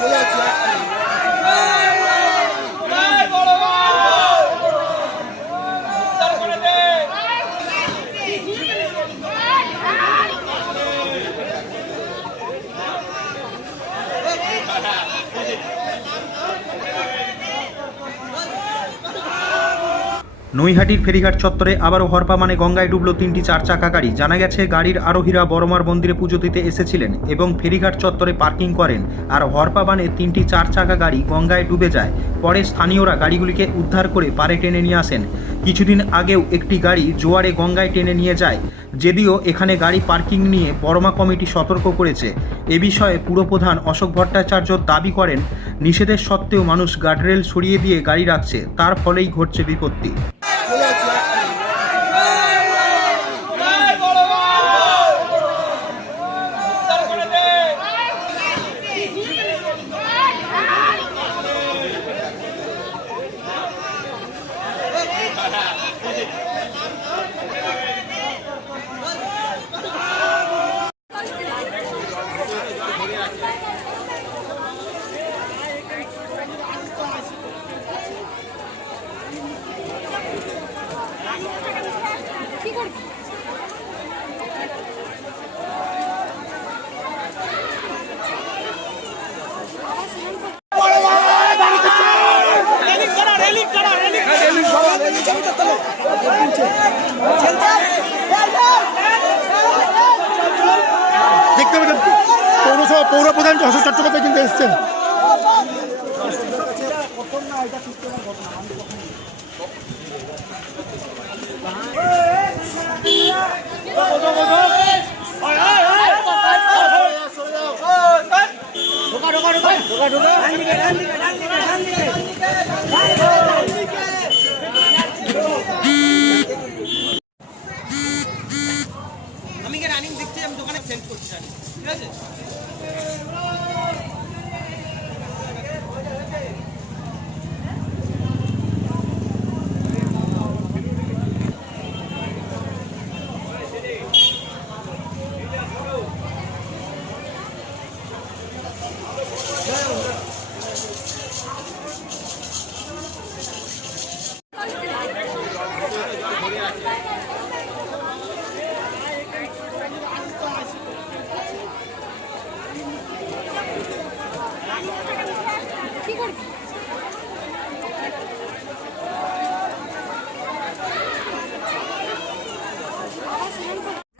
Yeah. নৈহাটির ফেরিঘাট চত্বরে আবারও হরপা মানে গঙ্গায় ডুবল তিনটি চার চাকা গাড়ি। জানা গেছে, গাড়ির আরোহীরা বড়মার মন্দিরে পুজো দিতে এসেছিলেন এবং ফেরিঘাট চত্বরে পার্কিং করেন আর হরপা মানে তিনটি চার চাকা গাড়ি গঙ্গায় ডুবে যায়। পরে স্থানীয়রা গাড়িগুলিকে উদ্ধার করে পারে টেনে নিয়ে আসেন। কিছুদিন আগেও একটি গাড়ি জোয়ারে গঙ্গায় টেনে নিয়ে যায়। যদিও এখানে গাড়ি পার্কিং নিয়ে বড়মা কমিটি সতর্ক করেছে। এ বিষয়ে পুরপ্রধান অশোক ভট্টাচার্য দাবি করেন, নিষেধের সত্ত্বেও মানুষ গার্ডরেল সরিয়ে দিয়ে গাড়ি রাখছে, তার ফলেই ঘটছে বিপত্তি। দেখতে পৌরসভা পৌর প্রধান অশোক চট্টোপাধ্যায় কিন্তু এসছেন। আমি রানিং দেখছি? আমি দোকানে সেন্ড করছি ঠিক আছে? Bravo!